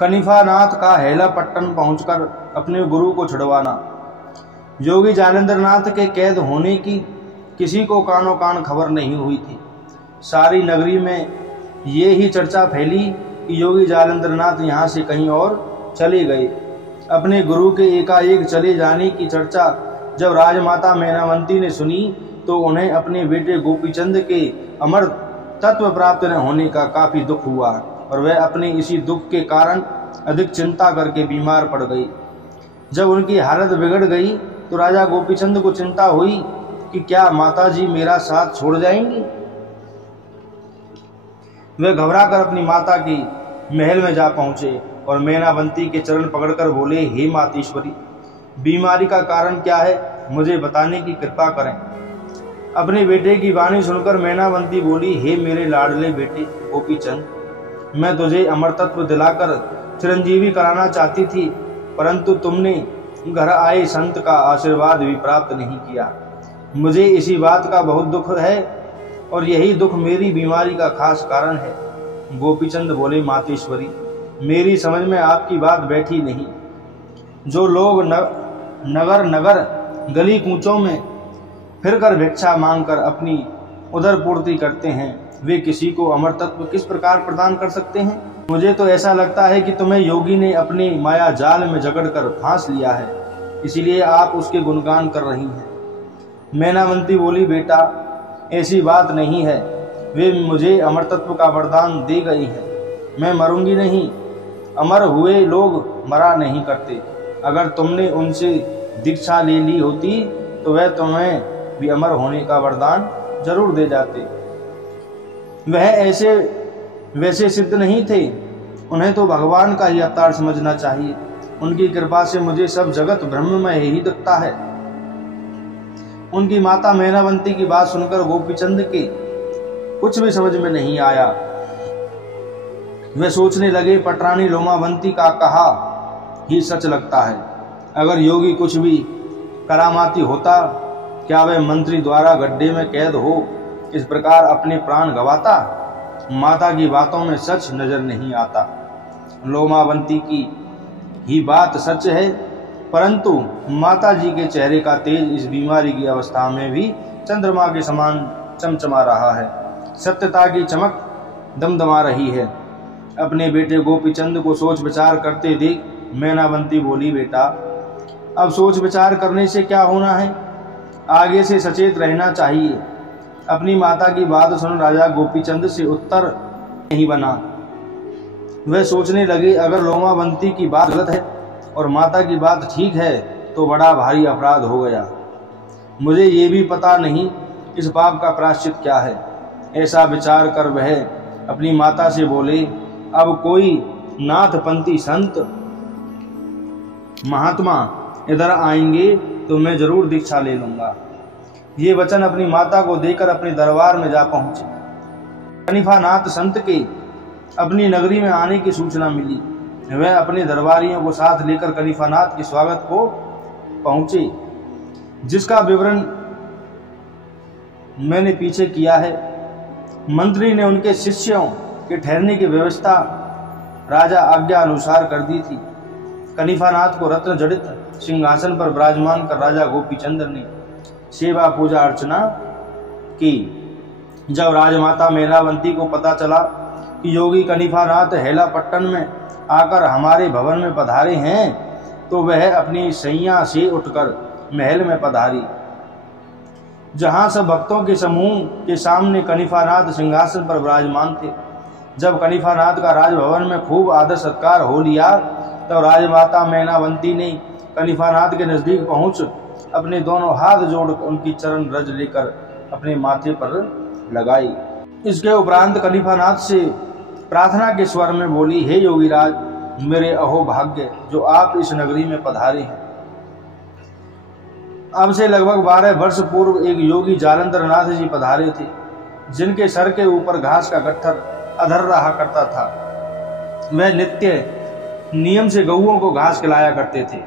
कनिफानाथ का हेला पट्टन पहुंचकर अपने गुरु को छुड़वाना। योगी जालंधरनाथ के कैद होने की किसी को कानो कान खबर नहीं हुई थी। सारी नगरी में ये ही चर्चा फैली कि योगी जालंधरनाथ यहाँ से कहीं और चले गए। अपने गुरु के एकाएक चले जाने की चर्चा जब राजमाता मैनावती ने सुनी तो उन्हें अपने बेटे गोपीचंद के अमर तत्व प्राप्त न होने का काफी दुख हुआ और वह अपने इसी दुख के कारण अधिक चिंता करके बीमार पड़ गई। जब उनकी हालत बिगड़ गई तो राजा गोपीचंद को चिंता हुई कि क्या माताजी मेरा साथ छोड़ जाएंगी। वे घबराकर अपनी माता की महल में जा पहुंचे और मैनावती के चरण पकड़कर बोले, हे मातेश्वरी, बीमारी का कारण क्या है, मुझे बताने की कृपा करें। अपने बेटे की वाणी सुनकर मैनावती बोली, हे मेरे लाडले बेटे गोपीचंद, मैं तुझे अमर तत्व दिलाकर चिरंजीवी कराना चाहती थी, परंतु तुमने घर आए संत का आशीर्वाद भी प्राप्त नहीं किया। मुझे इसी बात का बहुत दुख है और यही दुख मेरी बीमारी का खास कारण है। गोपीचंद बोले, मातेश्वरी, मेरी समझ में आपकी बात बैठी नहीं। जो लोग नगर नगर गली कूचों में फिरकर भिक्षा मांगकर अपनी उदर पूर्ति करते हैं, वे किसी को अमर तत्व किस प्रकार प्रदान कर सकते हैं। मुझे तो ऐसा लगता है कि तुम्हें योगी ने अपने माया जाल में जकड़कर फांस लिया है, इसीलिए आप उसके गुणगान कर रही हैं। मैनावती बोली, बेटा, ऐसी बात नहीं है, वे मुझे अमर तत्व का वरदान दे गई है। मैं मरूंगी नहीं, अमर हुए लोग मरा नहीं करते। अगर तुमने उनसे दीक्षा ले ली होती तो वह तुम्हें भी अमर होने का वरदान जरूर दे जाते। वह ऐसे वैसे सिद्ध नहीं थे, उन्हें तो भगवान का ही अवतार समझना चाहिए। उनकी कृपा से मुझे सब जगत ब्रह्ममय ही दिखता है। उनकी माता मैनावती की बात सुनकर गोपीचंद के कुछ भी समझ में नहीं आया। वे सोचने लगे, पटरानी लोमावंती का कहा ही सच लगता है। अगर योगी कुछ भी करामाती होता, क्या वह मंत्री द्वारा गड्ढे में कैद हो इस प्रकार अपने प्राण गंवाता। माता की बातों में सच नजर नहीं आता। लोमावंती की ही बात सच है, परंतु माता जी के चेहरे का तेज इस बीमारी की अवस्था में भी चंद्रमा के समान चमचमा रहा है। सत्यता की चमक दमदमा रही है। अपने बेटे गोपीचंद को सोच विचार करते देख मैनावती बोली, बेटा, अब सोच विचार करने से क्या होना है, आगे से सचेत रहना चाहिए। अपनी माता की बात सुन राजा गोपीचंद से उत्तर नहीं बना। वह सोचने लगे, अगर लोमावंती की बात गलत है और माता की बात ठीक है तो बड़ा भारी अपराध हो गया। मुझे ये भी पता नहीं इस पाप का प्रायश्चित क्या है। ऐसा विचार कर वह अपनी माता से बोले, अब कोई नाथपंथी संत महात्मा इधर आएंगे तो मैं जरूर दीक्षा ले लूंगा। ये वचन अपनी माता को देकर अपने दरबार में जा पहुंचे। कनिफानाथ संत के अपनी नगरी में आने की सूचना मिली। वह अपने दरबारियों को साथ लेकर कनिफानाथ के स्वागत को पहुंचे, जिसका विवरण मैंने पीछे किया है। मंत्री ने उनके शिष्यों के ठहरने की व्यवस्था राजा आज्ञा अनुसार कर दी थी। कनिफानाथ को रत्न जड़ित सिंहासन पर विराजमान कर राजा गोपीचंद्र ने सेवा पूजा अर्चना की। जब राजमाता मैनावती को पता चला कि योगी कनिफानाथ हेला पट्टन में आकर हमारे भवन में पधारे हैं तो वह अपनी सैया से उठकर महल में पधारी, जहां सब भक्तों के समूह के सामने कनिफानाथ सिंहासन पर विराजमान थे। जब कनिफानाथ का राजभवन में खूब आदर सत्कार हो लिया तब राजमाता मैनावती ने कनिफानाथ के नजदीक पहुंच अपने दोनों हाथ जोड़कर उनकी चरण रज लेकर अपने माथे पर लगाई। इसके उपरांत कनिफानाथ से प्रार्थना के स्वर में बोली, हे योगीराज, मेरे अहोभाग्य जो आप इस नगरी में पधारे हैं। अब से लगभग 12 वर्ष पूर्व एक योगी जालंधरनाथ जी पधारे थे, जिनके सर के ऊपर घास का गट्ठर अधर रहा करता था। वह नित्य नियम से गऊओं को घास खिलाया करते थे।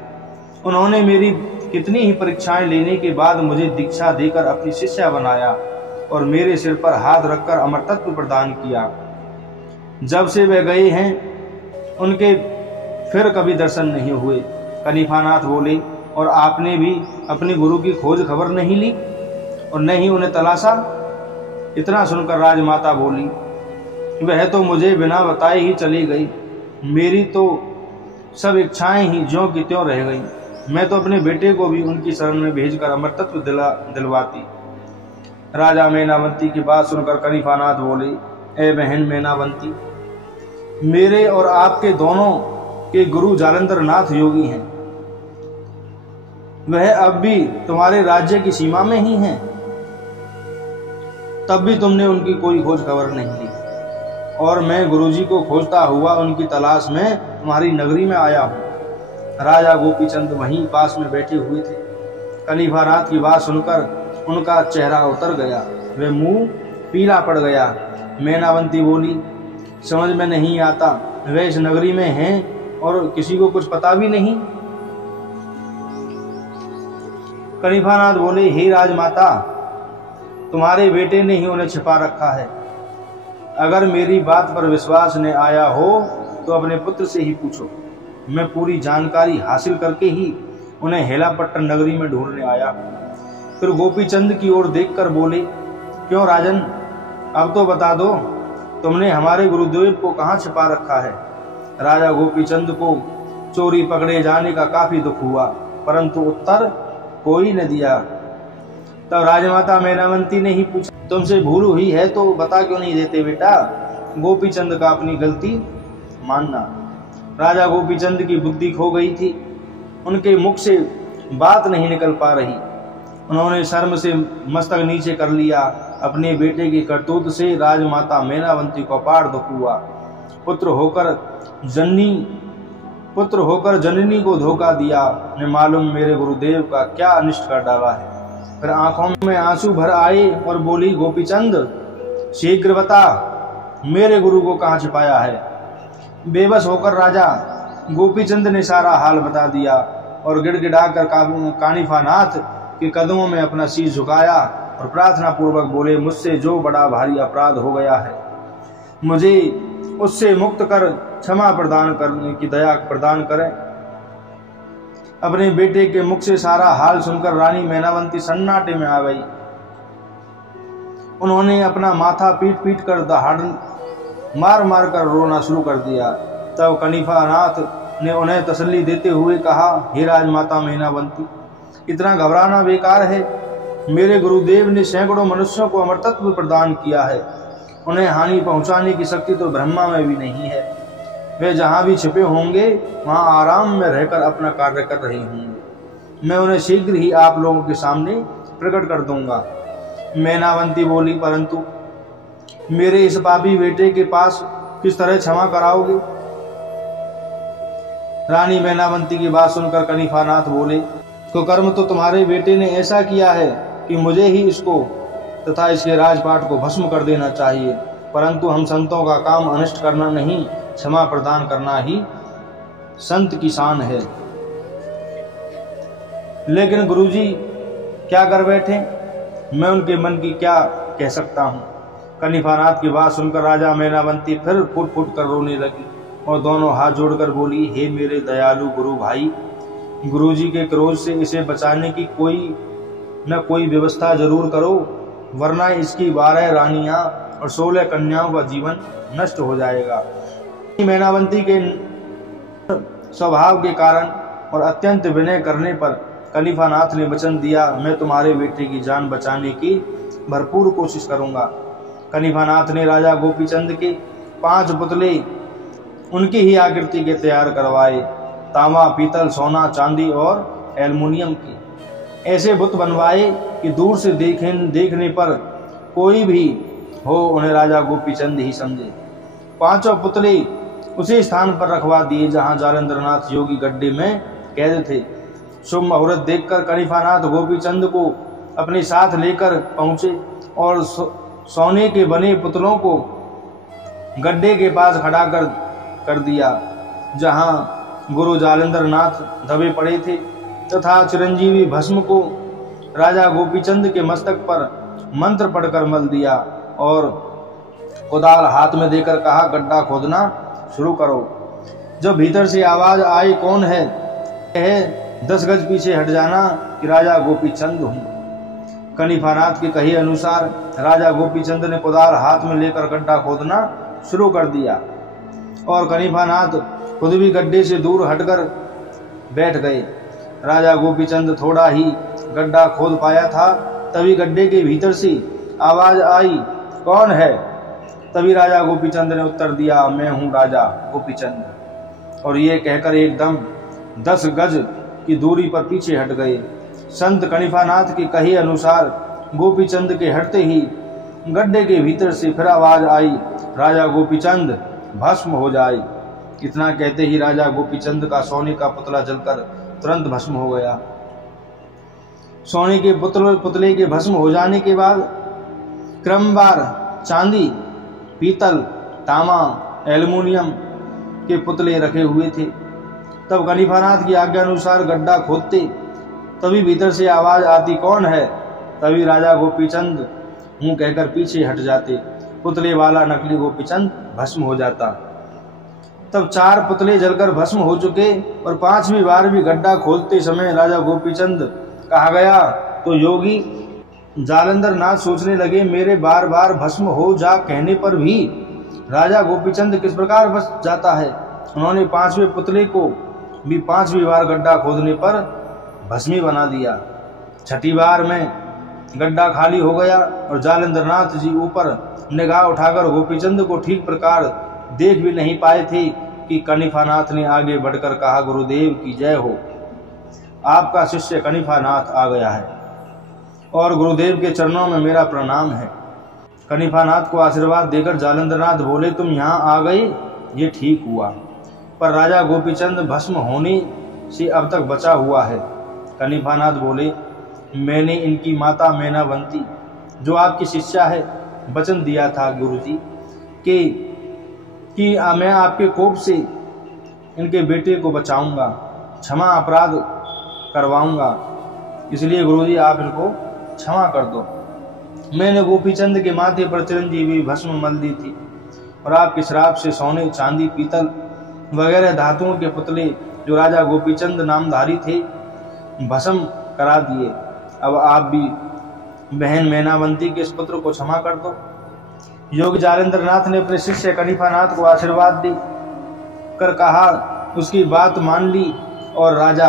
उन्होंने मेरी कितनी ही परीक्षाएं लेने के बाद मुझे दीक्षा देकर अपनी शिष्या बनाया और मेरे सिर पर हाथ रखकर अमर तत्व प्रदान किया। जब से वे गए हैं उनके फिर कभी दर्शन नहीं हुए। कनिफानाथ बोले, और आपने भी अपने गुरु की खोज खबर नहीं ली और न ही उन्हें तलाशा? इतना सुनकर राजमाता बोली, वह तो मुझे बिना बताए ही चली गई। मेरी तो सब इच्छाएं ही ज्यों की त्यों रह गई। मैं तो अपने बेटे को भी उनकी शरण में भेजकर अमरतत्व दिलवाती। राजा मेनावंती की बात सुनकर कनिफानाथ बोले, ए बहन मेनावंती, मेरे और आपके दोनों के गुरु जालंधर नाथ योगी हैं। वह अब भी तुम्हारे राज्य की सीमा में ही हैं। तब भी तुमने उनकी कोई खोज खबर नहीं ली, और मैं गुरुजी को खोजता हुआ उनकी तलाश में तुम्हारी नगरी में आया हूँ। राजा गोपीचंद वहीं पास में बैठे हुए थे। कनिफानाथ की बात सुनकर उनका चेहरा उतर गया, वे मुंह पीला पड़ गया। मेनावंती बोली, समझ में नहीं आता, वे इस नगरी में हैं और किसी को कुछ पता भी नहीं। कनिफानाथ बोले, हे राजमाता, तुम्हारे बेटे ने ही उन्हें छिपा रखा है। अगर मेरी बात पर विश्वास न आया हो तो अपने पुत्र से ही पूछो। मैं पूरी जानकारी हासिल करके ही उन्हें हेलापट्टन नगरी में ढूंढने आया। फिर गोपीचंद की ओर देखकर बोले, क्यों राजन, अब तो बता दो, तुमने हमारे गुरुदेव को कहाँ छिपा रखा है? राजा गोपीचंद को चोरी पकड़े जाने का काफी दुख हुआ, परंतु उत्तर कोई न दिया। तब राजमाता मेनावंती ने ही पूछा, तुमसे भूल हुई है तो बता क्यों नहीं देते बेटा? गोपीचंद का अपनी गलती मानना। राजा गोपीचंद की बुद्धि खो गई थी, उनके मुख से बात नहीं निकल पा रही। उन्होंने शर्म से मस्तक नीचे कर लिया। अपने बेटे की करतूत से राजमाता मेनावंती को अपार दुख हुआ। पुत्र होकर जननी को धोखा दिया, ने मालूम मेरे गुरुदेव का क्या अनिष्ट कर डाला है। फिर आंखों में आंसू भर आए और बोली, गोपीचंद, शीघ्र बता, मेरे गुरु को कहाँ छिपाया है? बेबस होकर राजा गोपीचंद ने सारा हाल बता दिया और गिड़गिड़ाकर कनिफानाथ के कदमों में अपना शीश झुकाया और प्रार्थना पूर्वक बोले, मुझसे जो बड़ा भारी अपराध हो गया है, मुझे उससे मुक्त कर क्षमा प्रदान करने की दया प्रदान करें। अपने बेटे के मुख से सारा हाल सुनकर रानी मेनावंती सन्नाटे में आ गई। उन्होंने अपना माथा पीट पीट कर दहाड़ मार मार कर रोना शुरू कर दिया। तब कनिफानाथ ने उन्हें तसल्ली देते हुए कहा, हे राजमाता मेनावंती, इतना घबराना बेकार है। मेरे गुरुदेव ने सैकड़ों मनुष्यों को अमरतत्व प्रदान किया है। उन्हें हानि पहुंचाने की शक्ति तो ब्रह्मा में भी नहीं है। वे जहां भी छिपे होंगे वहां आराम में रहकर अपना कार्य कर रहे होंगे। मैं उन्हें शीघ्र ही आप लोगों के सामने प्रकट कर दूंगा। मेनावंती बोली, परंतु मेरे इस पापी बेटे के पास किस तरह क्षमा कराओगे? रानी मेनावंती की बात सुनकर कनिफानाथ बोले, तो कर्म तो तुम्हारे बेटे ने ऐसा किया है कि मुझे ही इसको तथा इसके राजपाट को भस्म कर देना चाहिए, परंतु हम संतों का काम अनिष्ट करना नहीं, क्षमा प्रदान करना ही संत की शान है। लेकिन गुरुजी क्या कर बैठे, मैं उनके मन की क्या कह सकता हूँ। कनिफानाथ की बात सुनकर राजा मेनावंती फिर फुट फुट कर रोने लगी और दोनों हाथ जोड़कर बोली, हे मेरे दयालु गुरु भाई, गुरुजी के क्रोध से इसे बचाने की कोई न कोई व्यवस्था जरूर करो, वरना इसकी 12 रानियां और 16 कन्याओं का जीवन नष्ट हो जाएगा। मेनावंती के स्वभाव के कारण और अत्यंत विनय करने पर कनिफानाथ ने वचन दिया, मैं तुम्हारे बेटे की जान बचाने की भरपूर कोशिश करूंगा। कनिफानाथ ने राजा गोपीचंद के 5 पुतले उनकी ही आकृति के तैयार करवाए, तांबा, पीतल, सोना, चांदी और एल्युमिनियम के ऐसे बुत बनवाए कि दूर से देखने पर कोई भी हो उन्हें राजा गोपीचंद ही समझे। 5 पुतले उसी स्थान पर रखवा दिए जहां जालंधरनाथ योगी गड्ढे में कैद थे। शुभ मुहूर्त देखकर कनिफानाथ गोपीचंद को अपने साथ लेकर पहुंचे और सोने के बने पुतलों को गड्ढे के पास खड़ा कर दिया जहां गुरु जालंधरनाथ दबे पड़े थे, तथा चिरंजीवी भस्म को राजा गोपीचंद के मस्तक पर मंत्र पढ़कर मल दिया और कुदाल हाथ में देकर कहा, गड्ढा खोदना शुरू करो। जब भीतर से आवाज आई, कौन है? कहे 10 गज पीछे हट जाना कि राजा गोपीचंद हूँ। कनिफानाथ के कहे अनुसार राजा गोपीचंद ने कुदाल हाथ में लेकर गड्ढा खोदना शुरू कर दिया और कनिफानाथ खुद भी गड्ढे से दूर हटकर बैठ गए। राजा गोपीचंद थोड़ा ही गड्ढा खोद पाया था, तभी गड्ढे के भीतर से आवाज आई, कौन है? तभी राजा गोपीचंद ने उत्तर दिया, मैं हूँ राजा गोपीचंद। और ये कहकर एकदम 10 गज की दूरी पर पीछे हट गए। संत कनिफानाथ के कहे अनुसार गोपीचंद के हटते ही गड्ढे के भीतर से फिर आवाज आई, राजा गोपीचंद भस्म हो जाए। इतना कहते ही राजा गोपीचंद का सोने का पुतला जलकर तुरंत भस्म हो गया। सोने के पुतले के भस्म हो जाने के बाद क्रमवार चांदी, पीतल, तांबा, एल्युमिनियम के पुतले रखे हुए थे। तब कनिफानाथ की आज्ञा अनुसार गड्ढा खोदते, तभी भीतर से आवाज आती, कौन है? तभी राजा गोपीचंद हूँ कहकर पीछे हट जाते। पुतले वाला नकली गोपीचंद भस्म हो जाता। तब 4 पुतले जलकर भस्म हो चुके और 5वीं बार भी गड्ढा खोदते समय राजा गोपीचंद कहा गया तो योगी जालंधर नाथ सोचने लगे, मेरे बार बार भस्म हो जा कहने पर भी राजा गोपीचंद किस प्रकार बच जाता है। उन्होंने 5वें पुतले को भी 5वीं बार गड्ढा खोदने पर भस्मी बना दिया। 6ठी बार में गड्ढा खाली हो गया और जालंधर नाथ जी ऊपर निगाह उठाकर गोपीचंद को ठीक प्रकार देख भी नहीं पाए थे कि कनिफानाथ ने आगे बढ़कर कहा, गुरुदेव की जय हो, आपका शिष्य कनिफानाथ आ गया है और गुरुदेव के चरणों में मेरा प्रणाम है। कनिफानाथ को आशीर्वाद देकर जालंधरनाथ बोले, तुम यहाँ आ गए ये ठीक हुआ, पर राजा गोपीचंद भस्म होने से अब तक बचा हुआ है। कनिफानाथ बोले, मैंने इनकी माता मैनावंती जो आपकी शिष्या है वचन दिया था गुरुजी कि मैं आपके कोप से इनके बेटे को बचाऊंगा, क्षमा अपराध करवाऊंगा, इसलिए गुरुजी आप इनको क्षमा कर दो। मैंने गोपीचंद के माथे पर चिरंजीवी भस्म मल दी थी और आपके श्राप से सोने, चांदी, पीतल वगैरह धातुओं के पुतले जो राजा गोपीचंद नामधारी थे भस्म करा दिए। अब आप भी बहन मैनावंती के इस पुत्र को क्षमा कर दो। योगी जालंधरनाथ ने अपने शिष्य कनिफानाथ को आशीर्वाद दी कर कहा, उसकी बात मान ली और राजा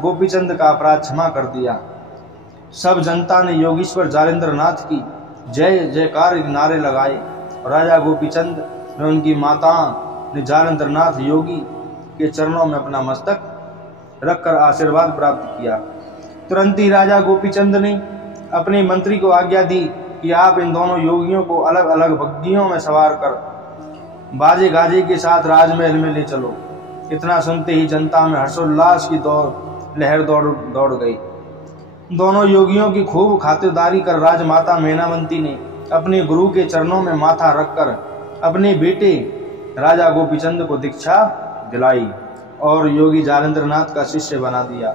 गोपीचंद का अपराध क्षमा कर दिया। सब जनता ने योगीश्वर जालंधरनाथ की जय जयकार नारे लगाए और राजा गोपीचंद और उनकी माता ने जालंधरनाथ योगी के चरणों में अपना मस्तक रखकर आशीर्वाद प्राप्त किया। तुरंत ही राजा गोपीचंद ने अपने मंत्री को आज्ञा दी कि आप इन दोनों योगियों को अलग अलग बग्घियों में सवार कर बाजे गाजे के साथ राजमहल में ले चलो। इतना सुनते ही जनता में हर्षोल्लास की लहर दौड़ गई। दोनों योगियों की खूब खातिरदारी कर राजमाता मैनावंती ने अपने गुरु के चरणों में माथा रखकर अपने बेटे राजा गोपीचंद को दीक्षा दिलाई और योगी जालंधरनाथ का शिष्य बना दिया।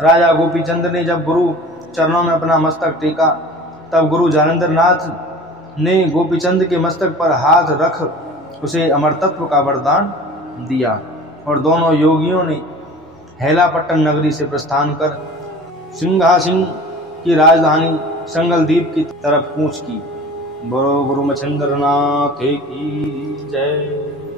राजा गोपीचंद ने जब गुरु चरणों में अपना मस्तक टेका, तब गुरु जालंधरनाथ ने गोपीचंद के मस्तक पर हाथ रख उसे अमरतत्व का वरदान दिया और दोनों योगियों ने हैलापट्टन नगरी से प्रस्थान कर सिंहासिंह की राजधानी संगलदीप की तरफ कूच की। बोलो गुरु मच्छिंद्रनाथ की जय।